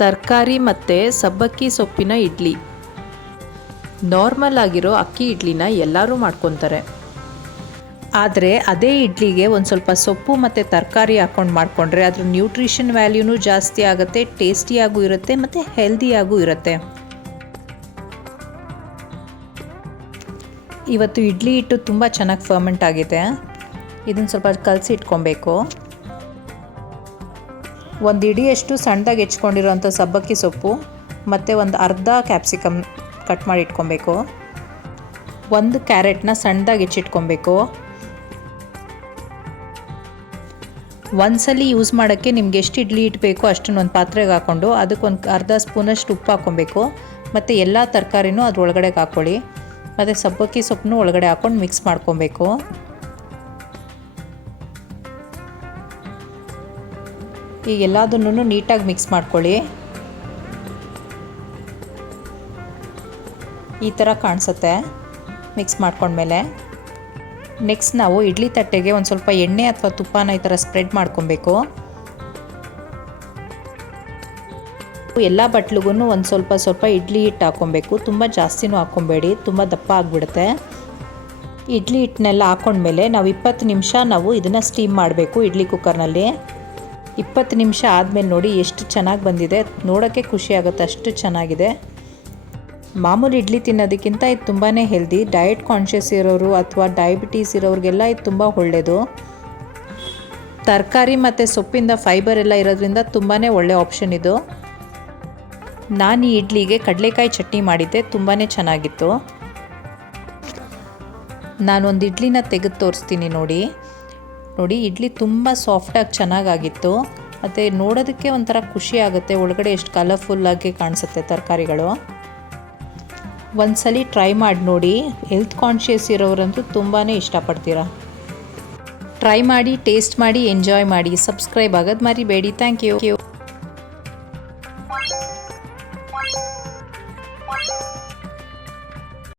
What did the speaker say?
ತರಕಾರಿ ಮತ್ತು ಸಬ್ಬಕ್ಕಿ ಸೊಪ್ಪಿನ ಇಡ್ಲಿ. ನಾರ್ಮಲ್ ಆಗಿರೋ ಅಕ್ಕಿ ಇಡ್ಲಿನ ಎಲ್ಲರೂ ಮಾಡ್ಕೊತಾರೆ. ಆದರೆ ಅದೇ ಇಡ್ಲಿಗೆ ಒಂದು ಸ್ವಲ್ಪ ಸೊಪ್ಪು ಮತ್ತು ತರಕಾರಿ ಹಾಕ್ಕೊಂಡು ಮಾಡಿಕೊಂಡ್ರೆ ಅದ್ರ ನ್ಯೂಟ್ರಿಷನ್ ವ್ಯಾಲ್ಯೂನೂ ಜಾಸ್ತಿ ಆಗುತ್ತೆ, ಟೇಸ್ಟಿಯಾಗೂ ಇರುತ್ತೆ ಮತ್ತು ಹೆಲ್ದಿಯಾಗೂ ಇರುತ್ತೆ. ಇವತ್ತು ಇಡ್ಲಿ ಹಿಟ್ಟು ತುಂಬ ಚೆನ್ನಾಗಿ ಫರ್ಮೆಂಟ್ ಆಗಿದೆ ಇದನ್ನು ಸ್ವಲ್ಪ ಕಲಸಿ ಇಟ್ಕೊಬೇಕು ಒಂದು ಇಡಿಯಷ್ಟು ಸಣ್ಣದಾಗಿ ಹೆಚ್ಕೊಂಡಿರೋಂಥ ಸಬ್ಬಕ್ಕಿ ಸೊಪ್ಪು, ಮತ್ತು ಒಂದು ಅರ್ಧ ಕ್ಯಾಪ್ಸಿಕಮ್ ಕಟ್ ಮಾಡಿ ಇಟ್ಕೊಬೇಕು. ಒಂದು ಕ್ಯಾರೆಟ್ನ ಸಣ್ಣದಾಗಿ ಹೆಚ್ಚಿಟ್ಕೊಬೇಕು. ಒಂದ್ಸಲಿ ಯೂಸ್ ಮಾಡೋಕ್ಕೆ ನಿಮ್ಗೆ ಎಷ್ಟು ಇಡ್ಲಿ ಇಟ್ಬೇಕು ಅಷ್ಟನ್ನು ಒಂದು ಪಾತ್ರೆಗೆ ಹಾಕ್ಕೊಂಡು ಅದಕ್ಕೊಂದು ಅರ್ಧ ಸ್ಪೂನಷ್ಟು ಉಪ್ಪು ಹಾಕ್ಕೊಬೇಕು. ಮತ್ತು ಎಲ್ಲ ತರಕಾರಿನೂ ಅದ್ರ ಒಳಗಡೆಗೆ ಹಾಕ್ಕೊಳ್ಳಿ. ಮತ್ತು ಸಬ್ಬಕ್ಕಿ ಸೊಪ್ಪನ್ನು ಒಳಗಡೆ ಹಾಕ್ಕೊಂಡು ಮಿಕ್ಸ್ ಮಾಡ್ಕೊಬೇಕು. ಈಗ ಎಲ್ಲದನ್ನು ನೀಟಾಗಿ ಮಿಕ್ಸ್ ಮಾಡ್ಕೊಳ್ಳಿ. ಈ ಥರ ಕಾಣಿಸುತ್ತೆ ಮಿಕ್ಸ್ ಮಾಡ್ಕೊಂಡ್ಮೇಲೆ. ನೆಕ್ಸ್ಟ್ ನಾವು ಇಡ್ಲಿ ತಟ್ಟೆಗೆ ಒಂದು ಸ್ವಲ್ಪ ಎಣ್ಣೆ ಅಥವಾ ತುಪ್ಪನ ಈ ಥರ ಸ್ಪ್ರೆಡ್ ಮಾಡ್ಕೊಬೇಕು. ಎಲ್ಲ ಬಟ್ಲಿಗೂ ಒಂದು ಸ್ವಲ್ಪ ಸ್ವಲ್ಪ ಇಡ್ಲಿ ಹಿಟ್ಟು ಹಾಕ್ಕೊಬೇಕು ತುಂಬ ಜಾಸ್ತಿನೂ ಹಾಕ್ಕೊಬೇಡಿ ತುಂಬ ದಪ್ಪ ಆಗಿಬಿಡುತ್ತೆ. ಇಡ್ಲಿ ಹಿಟ್ಟನ್ನೆಲ್ಲ ಹಾಕ್ಕೊಂಡ್ಮೇಲೆ ನಾವು ಇಪ್ಪತ್ತು ನಿಮಿಷ ನಾವು ಇದನ್ನು ಸ್ಟೀಮ್ ಮಾಡಬೇಕು ಇಡ್ಲಿ ಕುಕ್ಕರ್ನಲ್ಲಿ ಇಪ್ಪತ್ತು ನಿಮಿಷ ಆದಮೇಲೆ ನೋಡಿ ಎಷ್ಟು ಚೆನ್ನಾಗಿ ಬಂದಿದೆ. ನೋಡೋಕ್ಕೆ ಖುಷಿ ಆಗುತ್ತೆ, ಅಷ್ಟು ಚೆನ್ನಾಗಿದೆ. ಮಾಮೂಲಿ ಇಡ್ಲಿ ತಿನ್ನೋದಕ್ಕಿಂತ ಇದು ತುಂಬಾ ಹೆಲ್ದಿ ಡಯಟ್ ಕಾನ್ಷಿಯಸ್ ಇರೋರು ಅಥವಾ ಡಯಾಬಿಟೀಸ್ ಇರೋರಿಗೆಲ್ಲ ಇದು ತುಂಬ ಒಳ್ಳೆಯದು ತರಕಾರಿ ಮತ್ತು ಸೊಪ್ಪಿಂದ ಫೈಬರ್ ಎಲ್ಲ ಇರೋದ್ರಿಂದ ತುಂಬಾ ಒಳ್ಳೆ ಆಪ್ಷನ್ ಇದು. ನಾನು ಈ ಇಡ್ಲಿಗೆ ಕಡಲೆಕಾಯಿ ಚಟ್ನಿ ಮಾಡಿದ್ದೆ ತುಂಬಾ ಚೆನ್ನಾಗಿತ್ತು. ನಾನೊಂದು ಇಡ್ಲಿನ ತೆಗೆದು ತೋರಿಸ್ತೀನಿ ನೋಡಿ. ನೋಡಿ, ಇಡ್ಲಿ ತುಂಬ ಸಾಫ್ಟಾಗಿ ಚೆನ್ನಾಗಾಗಿತ್ತು. ಮತ್ತು ನೋಡೋದಕ್ಕೆ ಒಂಥರ ಖುಷಿ ಆಗುತ್ತೆ. ಒಳಗಡೆ ಎಷ್ಟು ಕಲರ್ಫುಲ್ಲಾಗಿ ಕಾಣಿಸುತ್ತೆ ತರಕಾರಿಗಳು. ಒಂದ್ಸಲಿ ಟ್ರೈ ಮಾಡಿ ನೋಡಿ. ಹೆಲ್ತ್ ಕಾನ್ಷಿಯಸ್ ಇರೋರಂತೂ ತುಂಬಾ ಇಷ್ಟಪಡ್ತೀರಾ. ಟ್ರೈ ಮಾಡಿ ಟೇಸ್ಟ್ ಮಾಡಿ ಎಂಜಾಯ್ ಮಾಡಿ. ಸಬ್ಸ್ಕ್ರೈಬ್ ಆಗೋದು ಮರಿಬೇಡಿ. Thank you